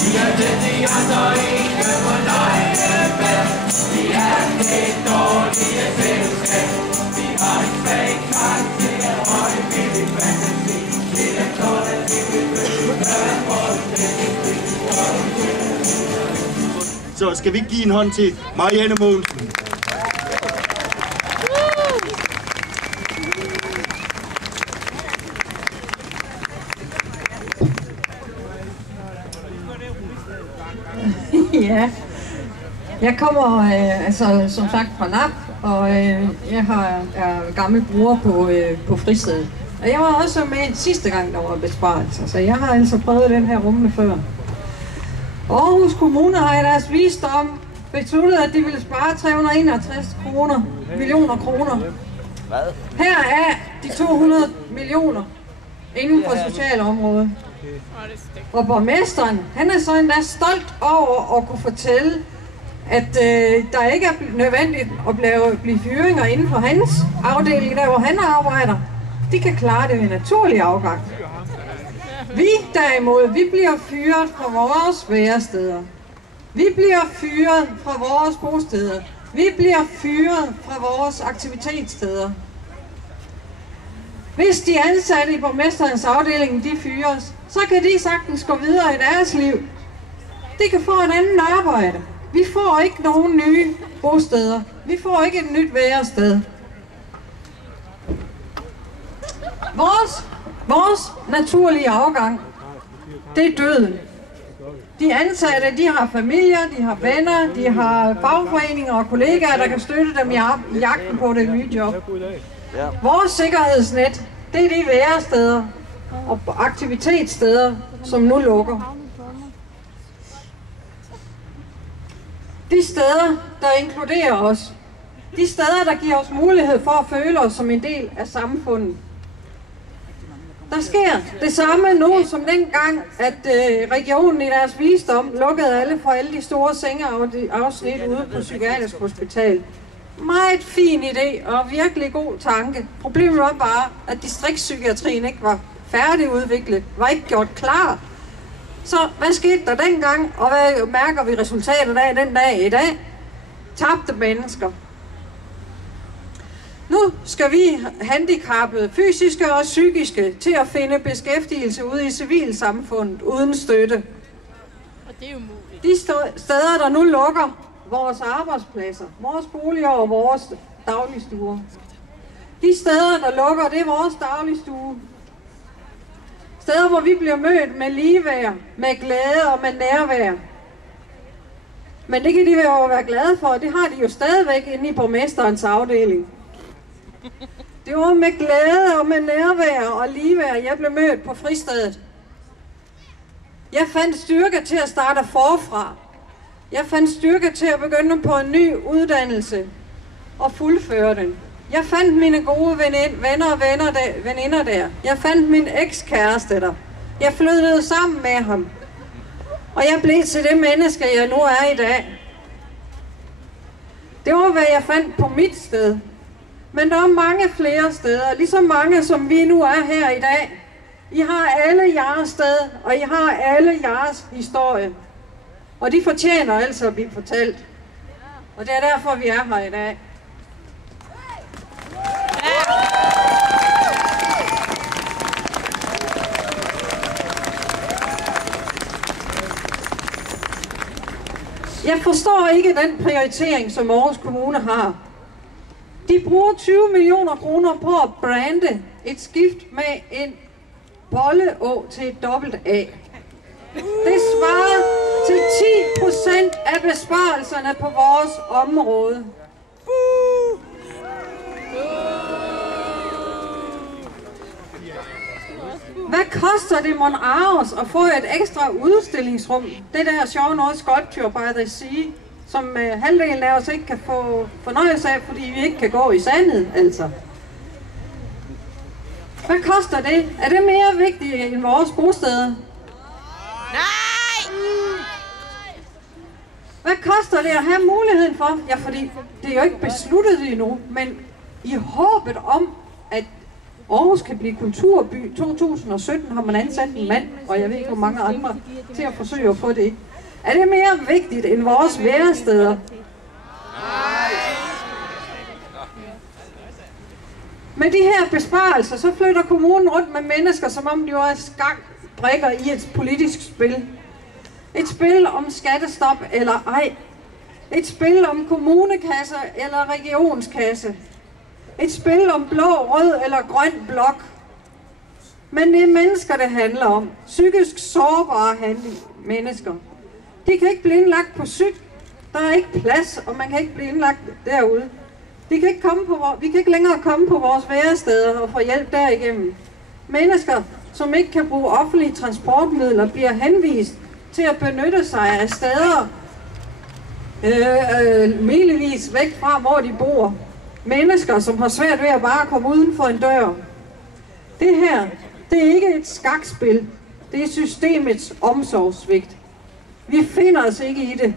Vi er det de andre ikke må lege med. Vi er det dårlige fællesskab. Vi har en svag karakter og en billig fantasi. Vi er tålet, vi vil gøre vores det. Så skal vi give en hånd til Marianne Mogensen. Ja, jeg kommer som sagt fra NAP, og jeg er gammel bruger på fristedet. Og jeg var også med sidste gang, der var besparelser, så jeg har altså prøvet den her rumle før. Aarhus Kommune har i deres visdom besluttet, at de ville spare 361 millioner kroner. Her er de 200 millioner inden for socialområdet. Og borgmesteren, han er så endda stolt over at kunne fortælle, at der ikke er nødvendigt at blive fyringer inden for hans afdeling, der hvor han arbejder. De kan klare det ved naturlig afgang. Vi derimod, vi bliver fyret fra vores væresteder. Vi bliver fyret fra vores bosteder. Vi bliver fyret fra vores aktivitetssteder. Hvis de ansatte i borgmesterens afdeling, de fyres, så kan de sagtens gå videre i deres liv. De kan få et andet arbejde. Vi får ikke nogen nye bosteder. Vi får ikke et nyt værested. Vores naturlige afgang, det er døden. De ansatte, de har familier, de har venner, de har fagforeninger og kollegaer, der kan støtte dem i jagten på det nye job. Vores sikkerhedsnet, det er de væresteder og aktivitetssteder, som nu lukker. De steder, der inkluderer os. De steder, der giver os mulighed for at føle os som en del af samfundet. Der sker det samme nu, som dengang, at regionen i deres visdom lukkede alle for alle de store sengeafsnit ude på Psykiatrisk Hospital. Meget fin idé og virkelig god tanke. Problemet var bare, at distriktspsykiatrien ikke var færdigudviklet, var ikke gjort klar. Så hvad skete der dengang, og hvad mærker vi resultatet af den dag i dag? Tabte mennesker. Nu skal vi handicappede, fysiske og psykiske, til at finde beskæftigelse ude i civilsamfundet uden støtte. Og det er umuligt. De steder, der nu lukker vores arbejdspladser, vores boliger og vores dagligstuer. De steder, der lukker, det er vores dagligstue. Steder, hvor vi bliver mødt med ligeværd, med glæde og med nærvær. Men det kan de jo være glade for, det har de jo stadigvæk inde i borgmesterens afdeling. Det var med glæde og med nærvær og ligeværd, jeg blev mødt på fristedet. Jeg fandt styrke til at starte forfra. Jeg fandt styrke til at begynde på en ny uddannelse og fuldføre den. Jeg fandt mine gode venner og veninder der. Jeg fandt min ekskæreste der. Jeg flyttede sammen med ham. Og jeg blev til det menneske, jeg nu er i dag. Det var, hvad jeg fandt på mit sted. Men der er mange flere steder, lige så mange som vi nu er her i dag. I har alle jeres sted, og I har alle jeres historie. Og de fortjener altså at blive fortalt. Og det er derfor, vi er her i dag. Jeg forstår ikke den prioritering, som Aarhus Kommune har. De bruger 20 millioner kroner på at brande et skift med en bolleå til et dobbelt A. Det svarer til 10% af besparelserne på vores område. Hvad koster det mon Aarhus at få et ekstra udstillingsrum? Det der sjove noget Sculpture by the Sea, som halvdelen af os ikke kan få fornøjelse af, fordi vi ikke kan gå i sandet, altså. Hvad koster det? Er det mere vigtigt end vores bosteder? Nej! Hvad koster det at have muligheden for? Ja, fordi det er jo ikke besluttet endnu, men i håbet om, at Aarhus kan blive kulturby. 2017 har man ansat en mand, og jeg ved ikke, hvor mange andre, til at forsøge at få det. Er det mere vigtigt end vores væresteder? Med de her besparelser, så flytter kommunen rundt med mennesker, som om de var skakbrikker i et politisk spil. Et spil om skattestop eller ej. Et spil om kommunekasse eller regionskasse. Et spil om blå, rød eller grøn blok. Men det er mennesker, det handler om. Psykisk sårbare mennesker. De kan ikke blive indlagt på psyk. Der er ikke plads, og man kan ikke blive indlagt derude. Vi kan ikke længere komme på vores væresteder og få hjælp derigennem. Mennesker, som ikke kan bruge offentlige transportmidler, bliver henvist til at benytte sig af steder milevis væk fra, hvor de bor. Mennesker, som har svært ved at bare komme uden for en dør. Det her, det er ikke et skakspil. Det er systemets omsorgssvigt. Vi finder os ikke i det.